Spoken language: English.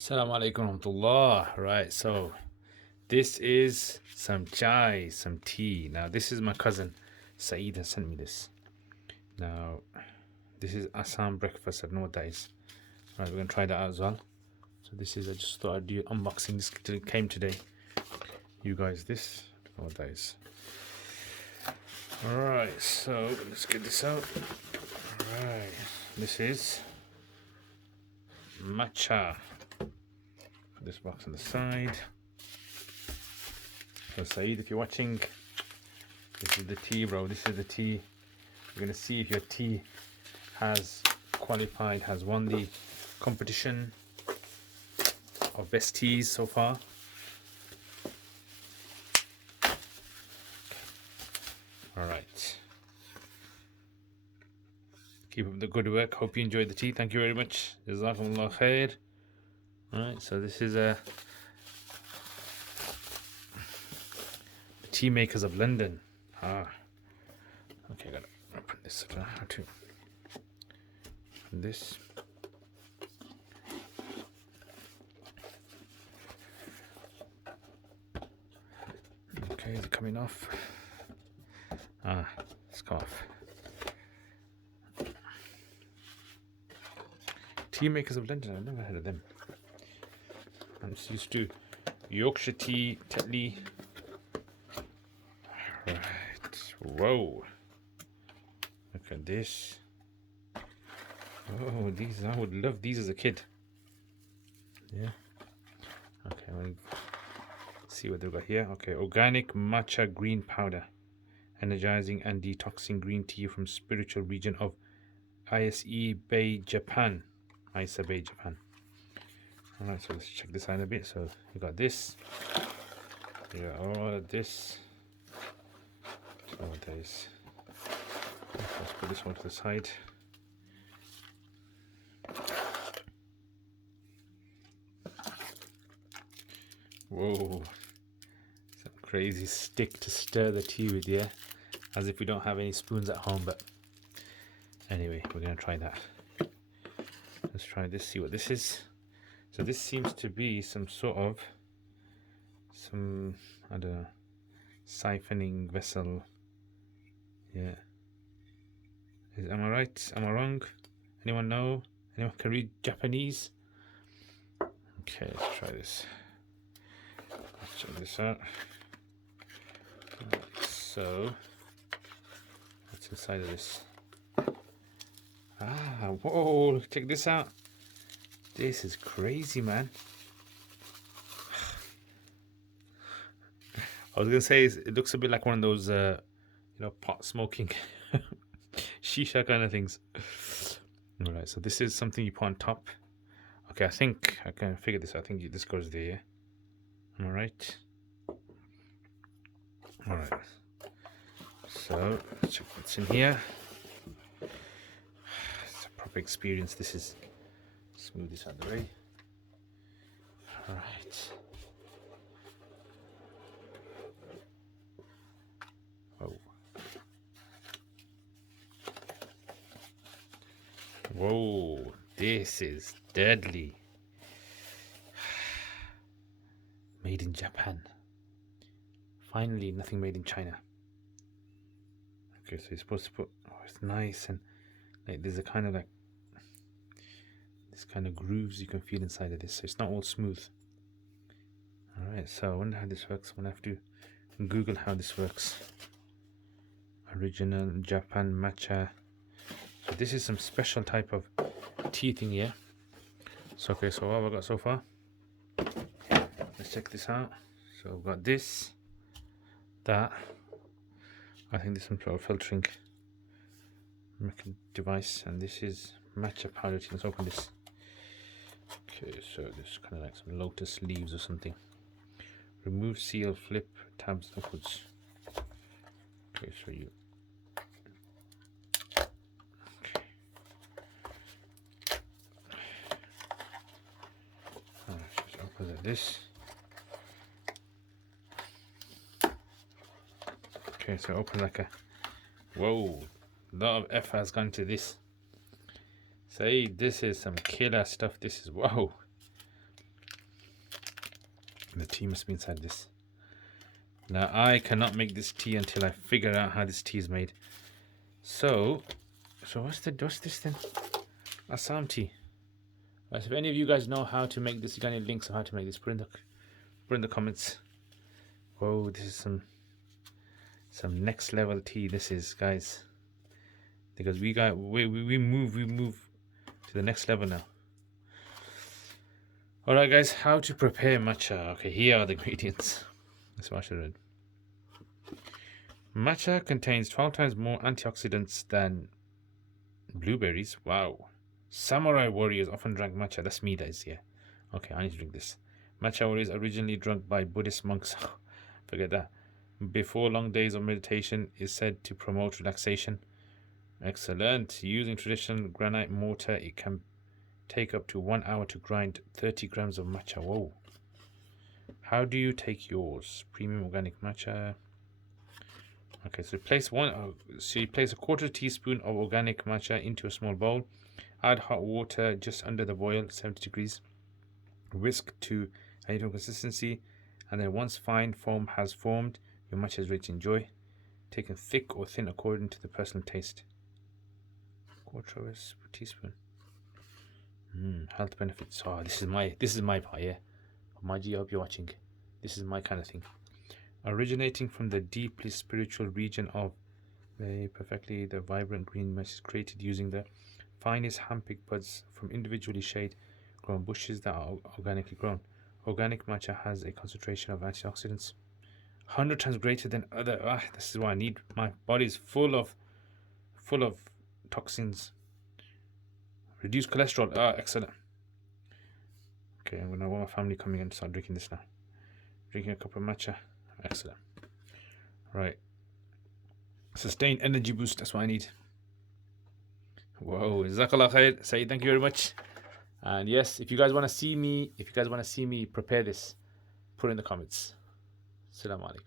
Assalamu alaikum warahmatullah. Right, so this is some chai, some tea. Now, this is my cousin Saeed has sent me this. Now, this is Assam breakfast. I don't know what that is. Right, we're gonna try that out as well. So this is, I just thought I'd do unboxing. This came today. You guys, this, I don't know what that is. Alright, so let's get this out. Alright, this is matcha. Put this box on the side. So Saeed, if you're watching, this is the tea, bro. This is the tea. We're gonna see if your tea has qualified, has won the competition of best teas so far. All right. Keep up the good work. Hope you enjoyed the tea. Thank you very much. Jazakumullah khair. All right. So this is the tea makers of London. Okay, I gotta open this. I don't know how to open this. Okay, is it coming off? It's come off. Tea makers of London. I've never heard of them. I'm just used to Yorkshire tea, Tetley. Right. Whoa. Look at this. Oh, these, I would love these as a kid. Yeah. Okay, let's see what they've got here. Okay, organic matcha green powder. Energizing and detoxing green tea from spiritual region of Ise Bay, Japan. Ise Bay, Japan. Alright, so let's check this out a bit. So you got this. You got all of this. So what that is. Let's put this one to the side. Whoa. Some crazy stick to stir the tea with, yeah? As if we don't have any spoons at home, but anyway, we're gonna try that. Let's try this, see what this is. So this seems to be some sort of, I don't know, siphoning vessel. Yeah. Am I right? Am I wrong? Anyone know? Anyone can read Japanese? Okay, let's try this. Let's check this out. So, what's inside of this? Whoa, check this out. This is crazy, man. I was gonna say it looks a bit like one of those, pot smoking shisha kind of things. All right, so this is something you put on top. Okay, I think I can figure this out. I think this goes there. Yeah? Am I right? All right. So let's check what's in here. It's a proper experience. This is smooth this out of the way. All right. Whoa, this is deadly. Made in Japan. Finally, nothing made in China. Okay, so you're supposed to put, it's nice, and like there's a kind of like this kind of grooves you can feel inside of this, so it's not all smooth. All right, so I wonder how this works. I'm gonna have to Google how this works. Original Japan matcha. So this is some special type of tea thing here. So okay, so what have I got so far? Let's check this out. So I've got this, that. I think this is some sort of filtering device, and this is matcha powder. Let's open this. Okay, so this is kind of like some lotus leaves or something. Remove seal, flip tabs upwards. Okay, so you. Okay. Just open like this. Okay, so open like a. Whoa, a lot of effort has gone to this. Say, this is some killer stuff. This is, whoa. The tea must be inside this. Now I cannot make this tea until I figure out how this tea is made. So what's this then? Assam tea. Right, so if any of you guys know how to make this, you got any links on how to make this, put in the comments. Whoa, this is some next level tea. This is, guys, because we move to the next level now. All right, guys, how to prepare matcha? Okay, here are the ingredients. Let's watch it. Matcha contains 12 times more antioxidants than blueberries. Wow. Samurai warriors often drank matcha. That's me, that is, yeah. Okay, I need to drink this. Matcha was originally drunk by Buddhist monks. Forget that. Before long days of meditation, is said to promote relaxation. Excellent. Using traditional granite mortar, it can take up to 1 hour to grind 30 grams of matcha. Whoa. How do you take yours? Premium organic matcha. Okay, so you place a quarter teaspoon of organic matcha into a small bowl. Add hot water just under the boil, 70 degrees. Whisk to uniform consistency, and then once fine foam has formed, your matcha is ready to enjoy. Taken thick or thin according to the personal taste. Quarter of a teaspoon. Health benefits. Oh, this is my part, yeah. Maji, I hope you're watching. This is my kind of thing. Originating from the deeply spiritual region of perfectly the vibrant green matcha is created using the finest hand-picked buds from individually shade grown bushes that are organically grown. Organic matcha has a concentration of antioxidants 100 times greater than other. This is what I need. My body is full of toxins. Reduce cholesterol. Excellent. Okay, I'm gonna want my family coming in to start drinking this now. Drinking a cup of matcha. Excellent. Right. Sustained energy boost. That's what I need. Whoa, Jazakallah khair. Saeed, thank you very much. And yes, if you guys want to see me prepare this, put it in the comments. Assalamu alaikum.